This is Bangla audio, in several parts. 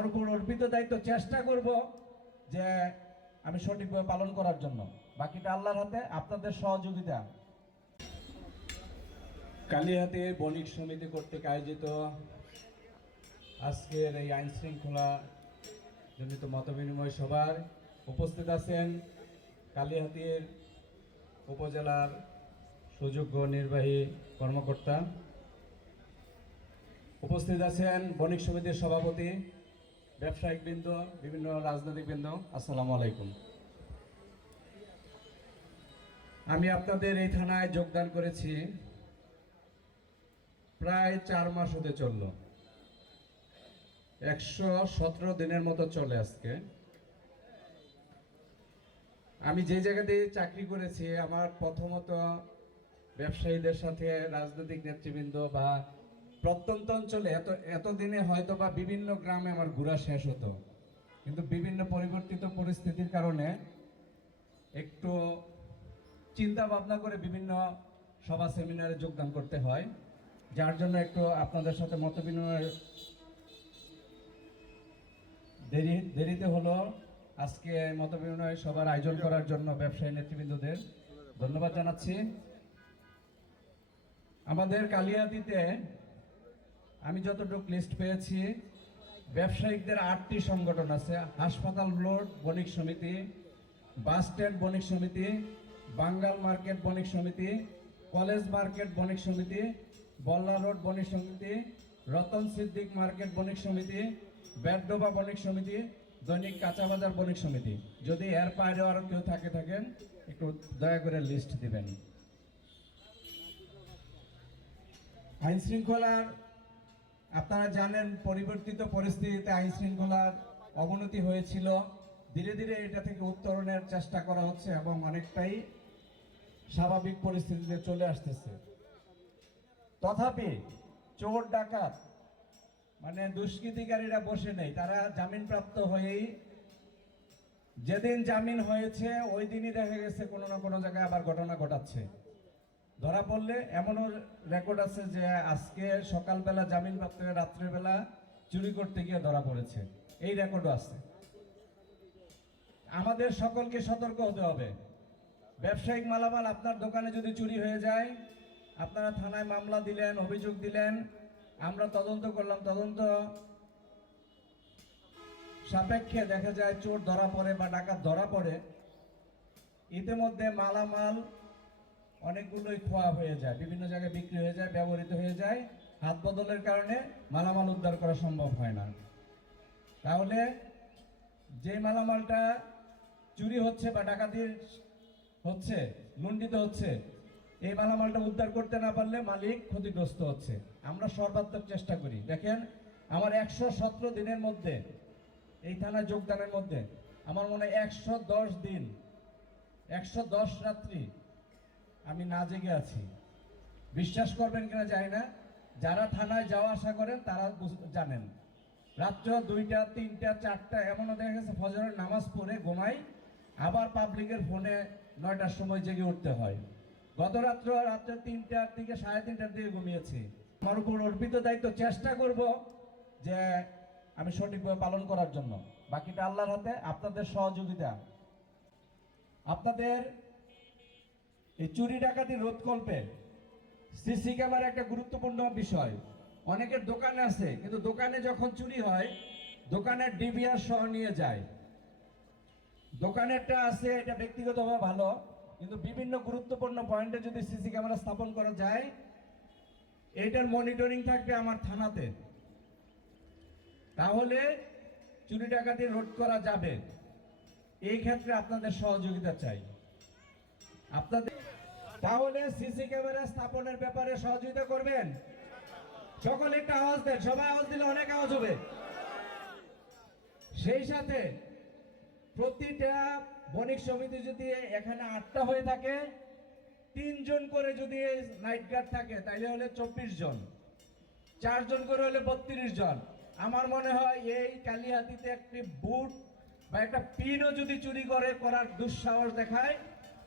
আমার উপর অর্পিত দায়িত্ব চেষ্টা করব যে আমি সঠিকভাবে পালন করার জন্য। বাকিটা আল্লাহর হাতে, আপনাদের সহযোগিতা। কালিহাতি বণিক সমিতি কর্তৃক আয়োজিত আজকের এই আইন শৃঙ্খলা জনিত মতবিনিময় সভার উপস্থিত আছেন কালিহাতির উপজেলার সুযোগ্য নির্বাহী কর্মকর্তা, উপস্থিত আছেন বণিক সমিতির সভাপতি, ব্যবসায়িক বৃন্দ, বিভিন্ন রাজনৈতিক বৃন্দ। আসসালামু আলাইকুম। আমি আপনাদের এই থানায় যোগদান করেছি প্রায় 4 মাস হতে চলল, 117 দিনের মতো চলে আজকে। আমি যে জায়গাতে চাকরি করেছি, আমার প্রথমত ব্যবসায়ীদের সাথে রাজনৈতিক নেতৃবৃন্দ বা প্রত্যন্ত অঞ্চলে এতদিনে হয়তো বা বিভিন্ন গ্রামে আমার ঘোরা শেষ হতো, কিন্তু বিভিন্ন পরিবর্তিত পরিস্থিতির কারণে একটু চিন্তা ভাবনা করে বিভিন্ন সভা সেমিনারে যোগদান করতে হয়, যার জন্য একটু আপনাদের সাথে মতবিনিময় দেরিতে হলো। আজকে মতবিনিময় সভার আয়োজন করার জন্য ব্যবসায়ী নেতৃবৃন্দদের ধন্যবাদ জানাচ্ছি। আমাদের কালিহাতিতে আমি যতটুকু লিস্ট পেয়েছি, ব্যবসায়িকদের 8টি সংগঠন আছে। হাসপাতাল বোর্ড বণিক সমিতি, বাস স্ট্যান্ড বণিক সমিতি, বাঙ্গাল মার্কেট বণিক সমিতি, কলেজ মার্কেট বণিক সমিতি, বল্লা রোড বণিক সমিতি, রতন সিদ্দিক মার্কেট বণিক সমিতি, বেডডোবা বণিক সমিতি, দৈনিক কাঁচা বাজার বণিক সমিতি। যদি এর বাইরে আরো কেউ থাকেন একটু দয়া করে লিস্ট দিবেন। আইন শৃঙ্খলার, আপনারা জানেন, পরিবর্তিত পরিস্থিতিতে আইন শৃঙ্খলার অবনতি হয়েছিল। ধীরে ধীরে এটা থেকে উত্তরণের চেষ্টা করা হচ্ছে এবং অনেকটাই স্বাভাবিক পরিস্থিতিতে চলে আসতেছে। তথাপি চোর ডাকাত মানে দুষ্কৃতিকারীরা বসে নেই, তারা জামিনপ্রাপ্ত হয়েই যেদিন জামিন হয়েছে ওই দিনই দেখা গেছে কোনো না কোনো জায়গায় আবার ঘটনা ঘটাচ্ছে। ধরা পড়লে এমনও রেকর্ড আছে যে আজকে সকালবেলা জামিনপ্রাপ্ত হয়ে রাত্রেবেলা চুরি করতে গিয়ে ধরা পড়েছে, এই রেকর্ডও আছে। আমাদের সকলকে সতর্ক হতে হবে। ব্যবসায়িক মালামাল আপনার দোকানে যদি চুরি হয়ে যায়, আপনারা থানায় মামলা দিলেন, অভিযোগ দিলেন, আমরা তদন্ত করলাম, তদন্ত সাপেক্ষে দেখা যায় চোর ধরা পড়ে বা ডাকাত ধরা পড়ে, ইতিমধ্যে মালামাল অনেকগুলোই খোয়া হয়ে যায়, বিভিন্ন জায়গায় বিক্রি হয়ে যায়, ব্যবহৃত হয়ে যায়। হাত বদলের কারণে মালামাল উদ্ধার করা সম্ভব হয় না। তাহলে যে মালামালটা চুরি হচ্ছে বা ডাকাতি হচ্ছে, লুণ্ঠিত হচ্ছে, এই মালামালটা উদ্ধার করতে না পারলে মালিক ক্ষতিগ্রস্ত হচ্ছে। আমরা সর্বাত্মক চেষ্টা করি। দেখেন, আমার 117 দিনের মধ্যে এই থানায় যোগদানের মধ্যে আমার মনে হয় 110 দিন, 110 রাত্রি আমি না জেগে আছি। বিশ্বাস করবেন কিনা জানি না, যারা থানায় যাওয়া আসা করেন তারা জানেন। রাত্র 2টা, 3টা, 4টা, এমনও দেখা গেছে ফজরের নামাজ পড়ে ঘুমাই, আবার পাবলিকের ফোনে 9টার সময় জেগে উঠতে হয়। গত রাত্রে 3টার দিকে, 3:30টার দিকে ঘুমিয়েছি। আমার উপর অর্পিত দায়িত্ব চেষ্টা করব যে আমি সঠিকভাবে পালন করার জন্য। বাকিটা আল্লাহর হাতে, আপনাদের সহযোগিতা। আপনাদের এই চুরি ডাকাতি রোধকল্পে সিসি ক্যামেরা একটা গুরুত্বপূর্ণ বিষয়। অনেকের দোকানে আছে, কিন্তু দোকানে যখন চুরি হয় দোকানের ডিভিআর সহ নিয়ে যায়। দোকানেরটা আছে, এটা ব্যক্তিগতভাবে ভালো, কিন্তু বিভিন্ন গুরুত্বপূর্ণ পয়েন্টে যদি সিসি ক্যামেরা স্থাপন করা যায়, এটার মনিটরিং থাকবে আমার থানাতে, তাহলে চুরি ডাকাতি রোধ করা যাবে। এই ক্ষেত্রে আপনাদের সহযোগিতা চাই। আপনাদের তাহলে সিসি ক্যামেরা স্থাপনের ব্যাপারে সহযোগিতা করবেন। সকলে একটা আওয়াজ দেন, সবাই আওয়াজ দিলে অনেক আওয়াজ হবে। সেই সাথে প্রতিটা বণিক সমিতি যদি এখানে 8টা হয়ে থাকে, 3 জন করে যদি নাইট গার্ড থাকে, তাইলে হলে 24 জন, 4 জন করে হলে 32 জন। আমার মনে হয় এই কালিহাতিতে একটি বুট বা একটা পিনও যদি চুরি করার দুঃসাহস দেখায়,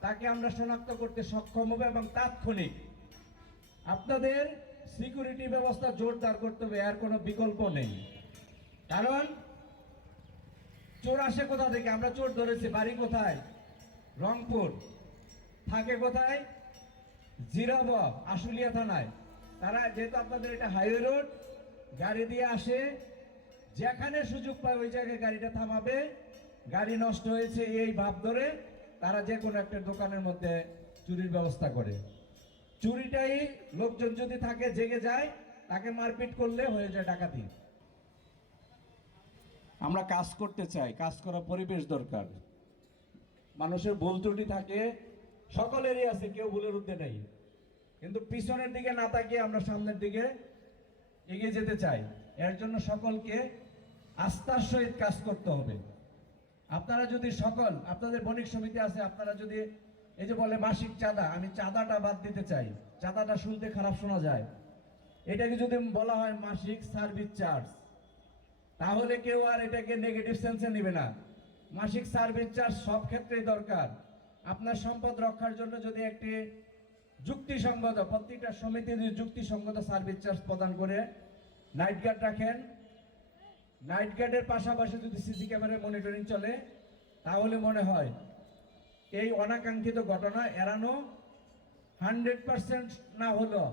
তাকে আমরা শনাক্ত করতে সক্ষম হবে এবং তাৎক্ষণিক আপনাদের সিকিউরিটি ব্যবস্থা জোরদার করতে হবে, এর কোনো বিকল্প নেই। কারণ চোর আসে কোথা থেকে? আমরা চোর ধরেছি, বাড়ি কোথায়? রংপুর। থাকে কোথায়? জিরাব, আশুলিয়া থানায়। তারা যেহেতু আপনাদের এটা হাইওয়ে রোড, গাড়ি দিয়ে আসে, যেখানে সুযোগ পায় ওই জায়গায় গাড়িটা থামাবে। গাড়ি নষ্ট হয়েছে এই ভাব ধরে তারা যে কোনো একটা দোকানের মধ্যে চুরির ব্যবস্থা করে। চুরিটাই লোকজন যদি থাকে জেগে যায়, তাকে মারপিট করলে হয়ে যায় ডাকাতি। আমরা কাজ করতে চাই, কাজ করার পরিবেশ দরকার। মানুষের ভুল ত্রুটি থাকে, সকলেরই আছে, কেউ ভুলের ঊর্ধ্বে নেই, কিন্তু পিছনের দিকে না তাকিয়ে আমরা সামনের দিকে এগিয়ে যেতে চাই। এর জন্য সকলকে আস্থার সহিত কাজ করতে হবে। আপনারা যদি আপনাদের বণিক সমিতি আছে, আপনারা যদি এই যে বলে মাসিক চাঁদা, আমি চাঁদাটা বাদ দিতে চাই। চাঁদাটা শুনতে খারাপ শোনা যায়, এটাকে যদি বলা হয় মাসিক সার্ভিস চার্জ, তাহলে কেউ আর এটাকে নেগেটিভ সেন্সে নেবে না। মাসিক সার্ভিস চার্জ সব ক্ষেত্রেই দরকার। আপনার সম্পদ রক্ষার জন্য যদি একটি যুক্তিসঙ্গত, প্রত্যেকটা সমিতি যদি যুক্তিসঙ্গত সার্ভিস চার্জ প্রদান করে নাইট গার্ড রাখেন, নাইট গার্ডের পাশাপাশি যদি সিসি ক্যামেরার মনিটরিং চলে, তাহলে মনে হয় এই অনাকাঙ্ক্ষিত ঘটনা এড়ানো 100% না হলো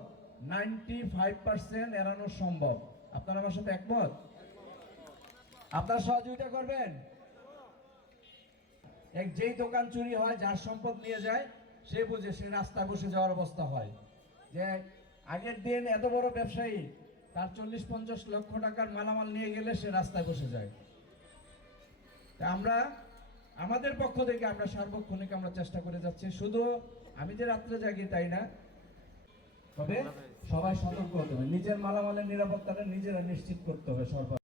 95% এড়ানো সম্ভব। আপনারা আমার সাথে একমত? আপনারা সহযোগিতা করবেন? যেই দোকান চুরি হয়, যার সম্পদ নিয়ে যায়, সে বুঝে, সে রাস্তায় বসে যাওয়ার অবস্থা হয়। যে আগের দিন এত বড় ব্যবসায়ী তার 40-50 লক্ষ টাকার মালামাল নিয়ে গেলে সে রাস্তায় বসে যায়। আমরা আমাদের পক্ষ থেকে আমরা সার্বক্ষণিক আমরা চেষ্টা করে যাচ্ছি। শুধু আমি যে রাত্রে জাগি তাই না, তবে সবাই সতর্ক হতে হবে, নিজের মালামালের নিরাপত্তাটা নিজেরা নিশ্চিত করতে হবে সর্ব